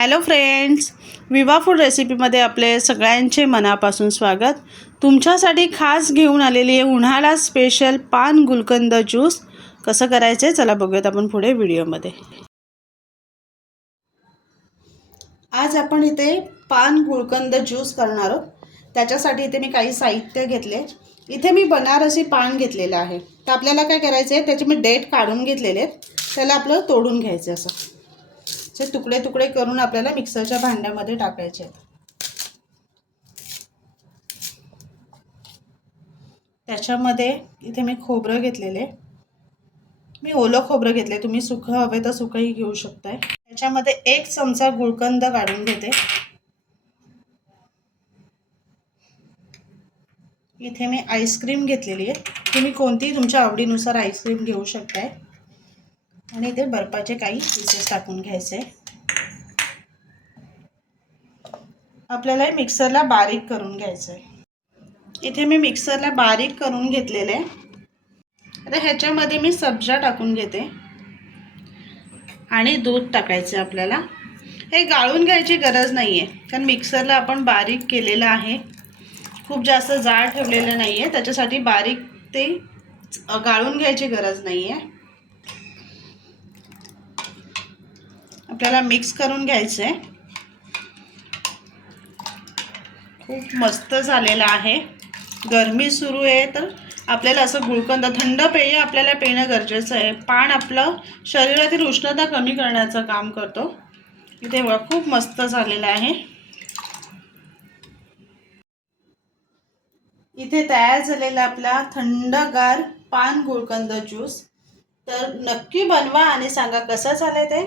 Hello friends विवा food रेसिपीमध्ये आपले सगळ्यांचे मनापासून स्वागत. तुमच्यासाठी खास घेऊन आलेली आहे उन्हाळा स्पेशल पान गुलकंद ज्यूस कसं करायचं आहे चला बघूयात आपण पुढे व्हिडिओमध्ये. आज आपण इथे पान गुळकंद ज्यूस करणार आहोत. त्याच्यासाठी इथे मी काही साहित्य घेतले. इथे मी बनारसी पान घेतलेलं आहे. तर आपल्याला काय करायचं आहे त्याचे मी डेट काढून घेतलेले आहेत त्याला आपलं तोडून घ्यायचं असं. चे तुकडे तुकडे करून आपल्याला मिक्सरच्या भांड्यामध्ये टाकायचे आहेत. त्याच्यामध्ये इथे मी खोबरं घेतलेले. मी ओलं खोबरं घेतले तुम्ही सुकं हवे तर सुकंही घेऊ शकताय. त्याच्यामध्ये एक चमचा गुळकंद काढून घेते. इथे मी आईस्क्रीम घेतलेली आहे. तुम्ही कोणतीही तुमच्या आवडीनुसार आईस्क्रीम घेऊ शकताय. आणि ते बर्फाचे काही पीसेस टाकून घ्यायचे. आपल्याला हे मिक्सरला बारीक करून घ्यायचं आहे इथे मी मिक्सरला बारीक करून घेतलेलं. आहे आता ह्याच्यामध्ये मी सब्जा टाकून घेते. आणि दूध टाकायचं आपल्याला. हे गाळून घ्यायची गरज नाही आहे कारण मिक्सरला आपण बारीक केलेलं आहे. खूप जास्त जाळ ठेवलेलं नाही आहे त्याच्यासाठी बारीक ते गाळून घ्यायची गरज नाही आहे आपल्याला मिक्स करून घ्यायचं आहे खूप मस्त झालेलं आहे. गरमी सुरू आहे तर आपल्याला असं गुळकंद थंड पेय आपल्याला पिणं गरजेचं आहे. पान आपलं शरीरातील उष्णता कमी करण्याचं काम करतो. इथे खूप मस्त झालेलं आहे. इथे तयार झालेला आपला थंडगार पान गुळकंद ज्यूस. तर नक्की बनवा आणि सांगा कसं झालं ते.